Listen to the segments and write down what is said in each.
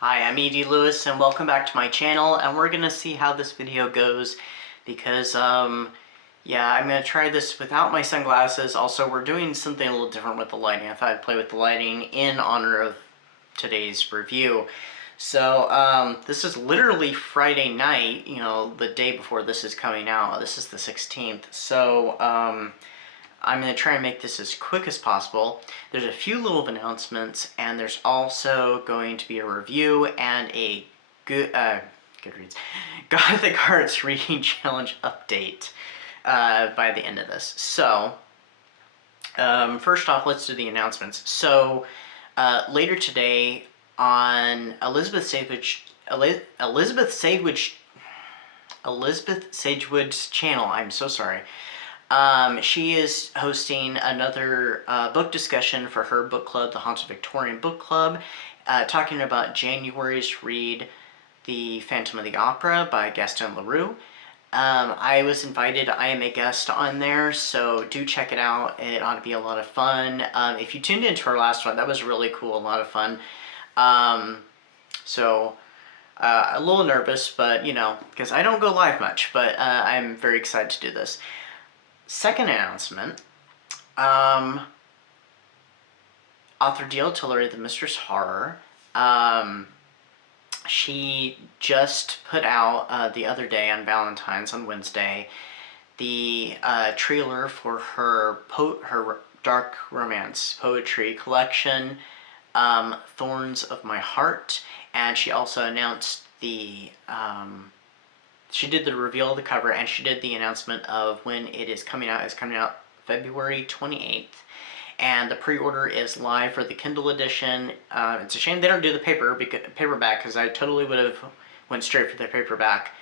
Hi, I'm E.D. Lewis and welcome back to my channel, and we're gonna see how this video goes because yeah, I'm gonna try this without my sunglasses. Also, we're doing something a little different with the lighting. I thought I'd play with the lighting in honor of today's review. So this is literally Friday night, you know, the day before this is coming out. This is the 16th. So I'm going to try and make this as quick as possible. There's a few little announcements, and there's also going to be a review and a Goodreads Gothic Hearts Reading Challenge update by the end of this. So, first off, let's do the announcements. So, later today on Elizabeth Sagewood's channel, I'm so sorry. She is hosting another book discussion for her book club, the Haunted Victorian Book Club, talking about January's read, The Phantom of the Opera by Gaston Leroux. I was invited. I am a guest on there, so do check it out. It ought to be a lot of fun. If you tuned into her last one, that was really cool, a lot of fun. A little nervous, but, you know, because I don't go live much, but I'm very excited to do this. Second announcement, author Tillery, the Mistress Horror, she just put out the other day on Valentine's, on Wednesday, the trailer for her dark romance poetry collection, Thorns of My Heart, and she also announced the she did the reveal of the cover, and she did the announcement of when it is coming out. It's coming out February 28th, and the pre-order is live for the Kindle edition. It's a shame they don't do the paperback, because I totally would have went straight for the paperback.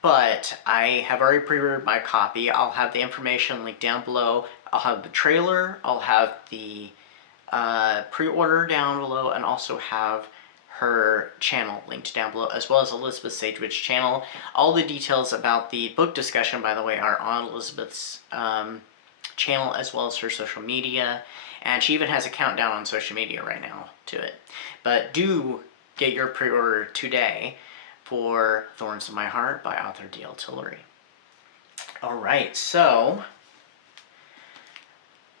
But I have already pre-ordered my copy. I'll have the information linked down below. I'll have the trailer. I'll have the pre-order down below, and also have her channel linked down below, as well as Elizabeth Sagewood's channel. All the details about the book discussion, by the way, are on Elizabeth's channel, as well as her social media, and she even has a countdown on social media right now to it. But do get your pre-order today for Thorns of My Heart by author D.L. Tillery. Alright, so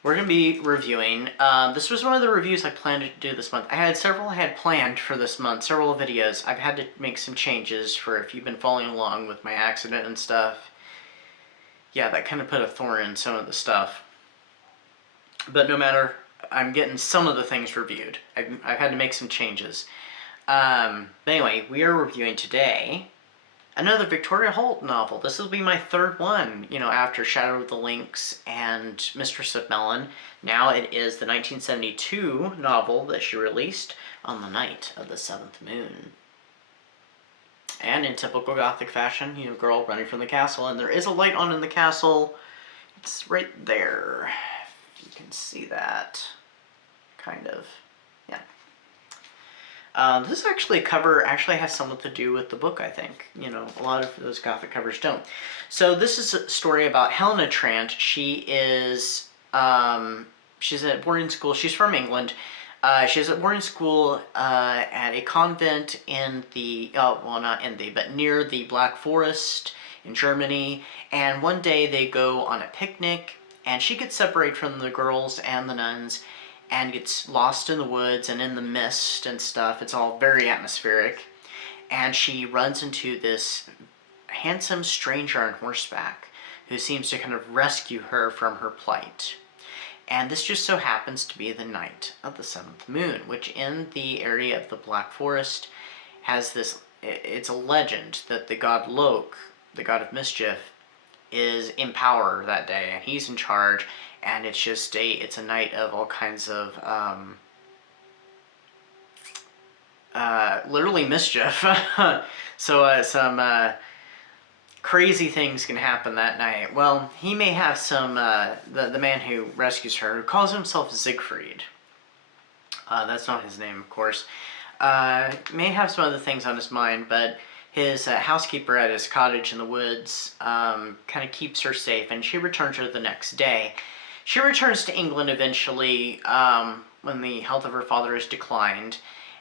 we're going to be reviewing. This was one of the reviews I planned to do this month. I had several I had planned for this month, several videos. I've had to make some changes for if you've been following along with my accident and stuff. Yeah, that kind of put a thorn in some of the stuff. But no matter, I'm getting some of the things reviewed. I've had to make some changes. But anyway, we are reviewing today another Victoria Holt novel. This will be my third one, you know, after Shadow of the Lynx and Mistress of Melon. Now it is the 1972 novel that she released on the night of the 7th moon. And in typical Gothic fashion, you know, girl running from the castle, and there is a light on in the castle. It's right there, if you can see that, kind of, yeah. This actually cover actually has something to do with the book, I think. You know, a lot of those Gothic covers don't. So this is a story about Helena Trant. She is, she's at boarding school. She's from England. She's at boarding school at a convent in the, well, not in the, but near the Black Forest in Germany. And one day they go on a picnic, and she gets separated from the girls and the nuns, and gets lost in the woods and in the mist and stuff. It's all very atmospheric. And she runs into this handsome stranger on horseback who seems to kind of rescue her from her plight. And this just so happens to be the night of the 7th moon, which in the area of the Black Forest has this, it's a legend that the god Loke, the god of mischief, is in power that day, and he's in charge. And it's just it's a night of all kinds of, literally mischief. So some crazy things can happen that night. Well, he may have some, the man who rescues her, who calls himself Siegfried. That's not his name, of course. May have some other things on his mind, but his housekeeper at his cottage in the woods kind of keeps her safe, and she returns her the next day. She returns to England eventually when the health of her father has declined,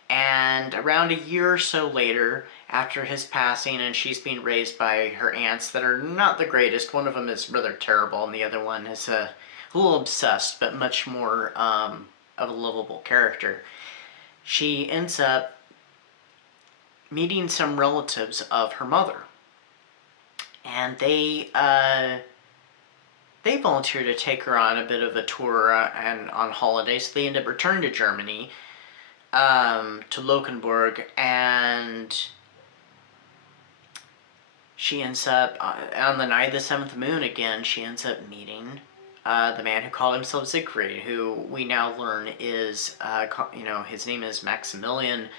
And around a year or so later, after his passing, and she's being raised by her aunts that are not the greatest. One of them is rather terrible, and the other one is a little obsessed, but much more of a lovable character. She ends up meeting some relatives of her mother, and they volunteer to take her on a bit of a tour and on holidays. They end up returning to Germany, to Lokenburg, and she ends up, on the night of the seventh moon again, she ends up meeting the man who called himself Siegfried, who we now learn is, his name is Maximilian,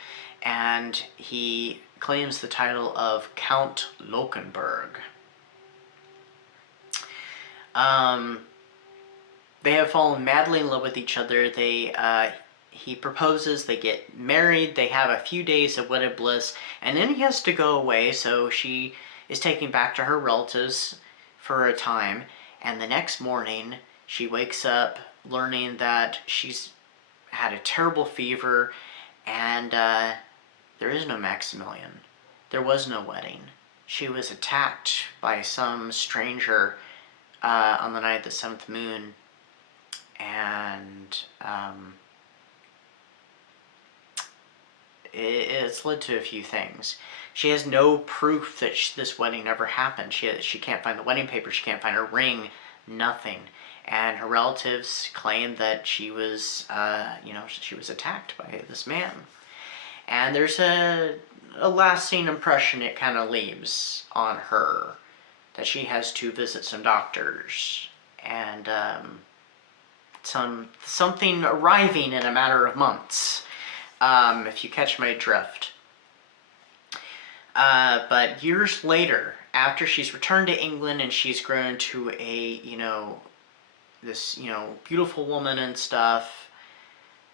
and he claims the title of Count Lokenburg. They have fallen madly in love with each other. He proposes, they get married, they have a few days of wedded bliss, and then he has to go away, so she is taken back to her relatives for a time, and the next morning she wakes up learning that she's had a terrible fever, and there is no Maximilian. There was no wedding. She was attacked by some stranger on the night of the seventh moon, and it's led to a few things. She has no proof that this wedding ever happened. She can't find the wedding paper. She can't find her ring. Nothing. And her relatives claim that she was, she was attacked by this man. And there's a lasting impression it kind of leaves on her, that she has to visit some doctors, and something arriving in a matter of months, if you catch my drift. But years later, after she's returned to England and she's grown to a, this, beautiful woman and stuff,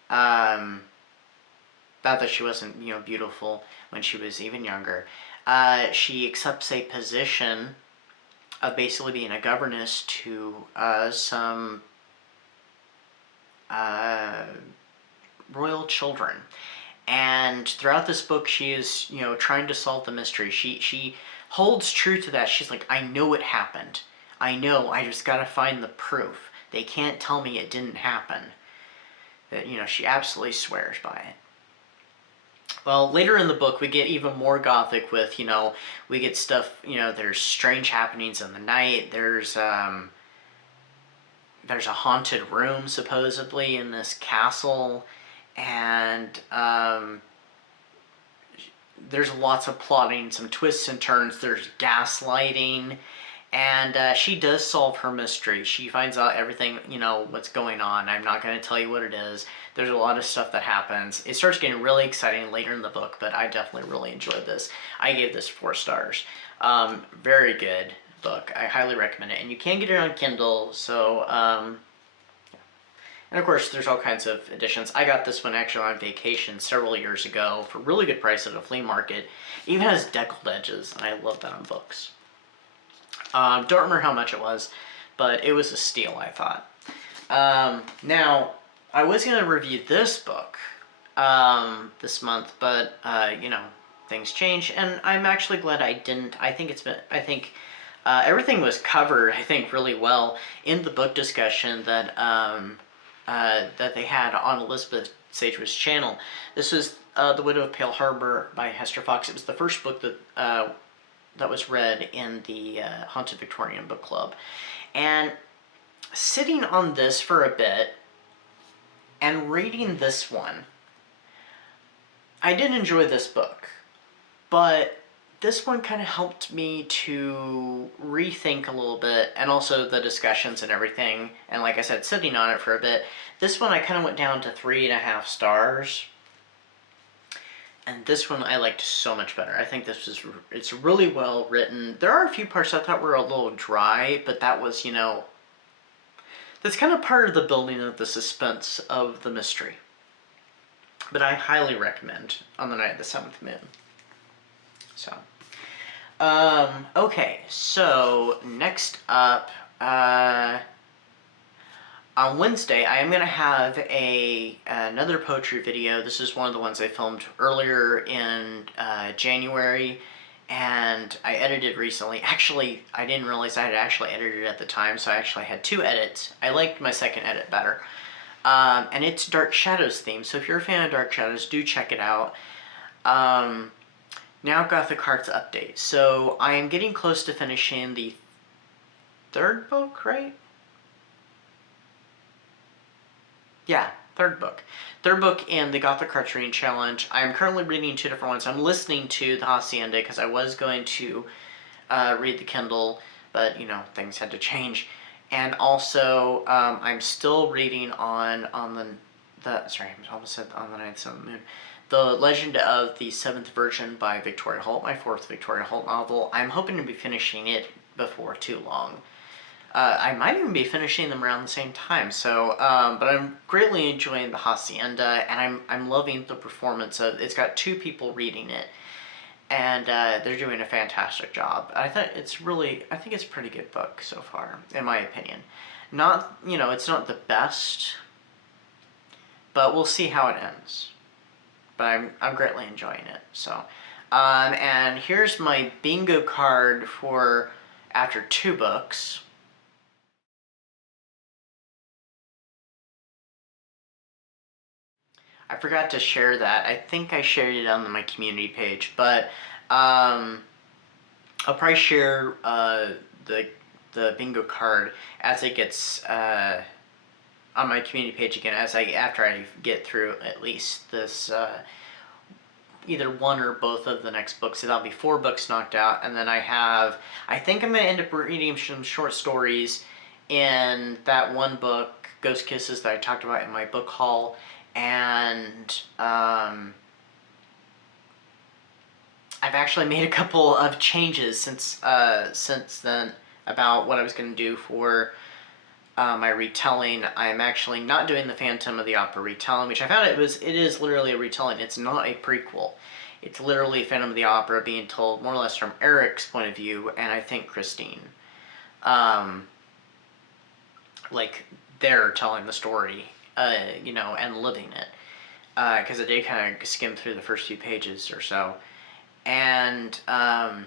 not that she wasn't, beautiful when she was even younger, she accepts a position of basically being a governess to some royal children. And throughout this book, she is, trying to solve the mystery. She holds true to that. She's like, I know it happened. I know, I just gotta find the proof. They can't tell me it didn't happen. That, she absolutely swears by it. Well, later in the book, we get even more gothic with, we get stuff, there's strange happenings in the night. There's a haunted room, supposedly, in this castle. And there's lots of plotting, some twists and turns. There's gaslighting. And she does solve her mystery. She finds out everything, what's going on. I'm not going to tell you what it is. There's a lot of stuff that happens. It starts getting really exciting later in the book, but I definitely really enjoyed this. I gave this 4 stars. Very good book. I highly recommend it. And you can get it on Kindle, so... And of course, there's all kinds of editions. I got this one actually on vacation several years ago for really good price at a flea market. It even has deckled edges, and I love that on books. Don't remember how much it was, but it was a steal, I thought. Now, I was going to review this book this month, but, things change, and I'm actually glad I didn't. I think everything was covered, really well in the book discussion that they had on Elizabeth Sagewood's channel. This was The Widow of Pale Harbor by Hester Fox. It was the first book that was read in the Haunted Victorian Book Club. And sitting on this for a bit and reading this one, I did enjoy this book, but this one kind of helped me to rethink a little bit, and also the discussions and everything, and like I said, sitting on it for a bit. This one I kind of went down to 3.5 stars, and this one I liked so much better. I think it's really well written. There are a few parts I thought were a little dry, but that was, that's kind of part of the building of the suspense of the mystery. But I highly recommend On the Night of the Seventh Moon. So, okay, so next up, On Wednesday, I am going to have another poetry video. This is one of the ones I filmed earlier in January, and I edited recently. Actually, I didn't realize I had actually edited it at the time, so I actually had 2 edits. I liked my second edit better. And it's Dark Shadows theme, so if you're a fan of Dark Shadows, do check it out. Now Gothic Hearts update. So I am getting close to finishing the 3rd book, right? Yeah, 3rd book. 3rd book in the Gothic Hearts Reading Challenge. I'm currently reading 2 different ones. I'm listening to the Hacienda because I was going to read the Kindle, but, you know, things had to change. And also, I'm still reading on the sorry, I almost said on the Ninth Sun of the Moon. The Legend of the Seventh Virgin by Victoria Holt, my 4th Victoria Holt novel. I'm hoping to be finishing it before too long. I might even be finishing them around the same time. So, but I'm greatly enjoying the Hacienda, and I'm loving the performance of. It's got 2 people reading it, and they're doing a fantastic job. I think it's a pretty good book so far, in my opinion. Not, you know, it's not the best, but we'll see how it ends. But I'm greatly enjoying it. So, and here's my bingo card for after 2 books. I forgot to share that. I think I shared it on my community page, but I'll probably share the bingo card as it gets on my community page again after I get through at least this either 1 or both of the next books. So that'll be 4 books knocked out, and then I think I'm gonna end up reading some short stories in that 1 book, Ghost Kisses, that I talked about in my book haul. And I've actually made a couple of changes since then about what I was going to do for my retelling. I'm actually not doing the Phantom of the Opera retelling, which I found it is literally a retelling. It's not a prequel. It's literally Phantom of the Opera being told more or less from Eric's point of view, and I think Christine. Like, they're telling the story. You know, and living it, because I did kind of skim through the first few pages or so, and I'm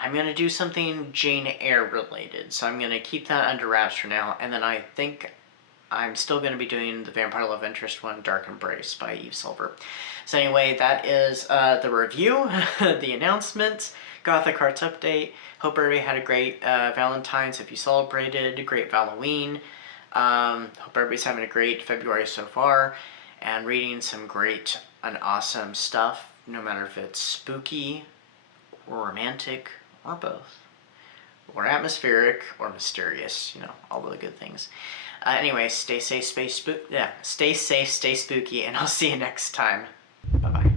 gonna do something Jane Eyre related, so I'm gonna keep that under wraps for now, and then I think I'm still gonna be doing the Vampire Love Interest one, Dark Embrace by Eve Silver. So anyway, that is the review, the announcements, Gothic Hearts update. Hope everybody had a great Valentine's if you celebrated, a great Halloween. Hope everybody's having a great February so far, and reading some great and awesome stuff, no matter if it's spooky, or romantic, or both, or atmospheric, or mysterious, you know, all the good things. Anyway, stay safe, stay spooky, and I'll see you next time. Bye-bye.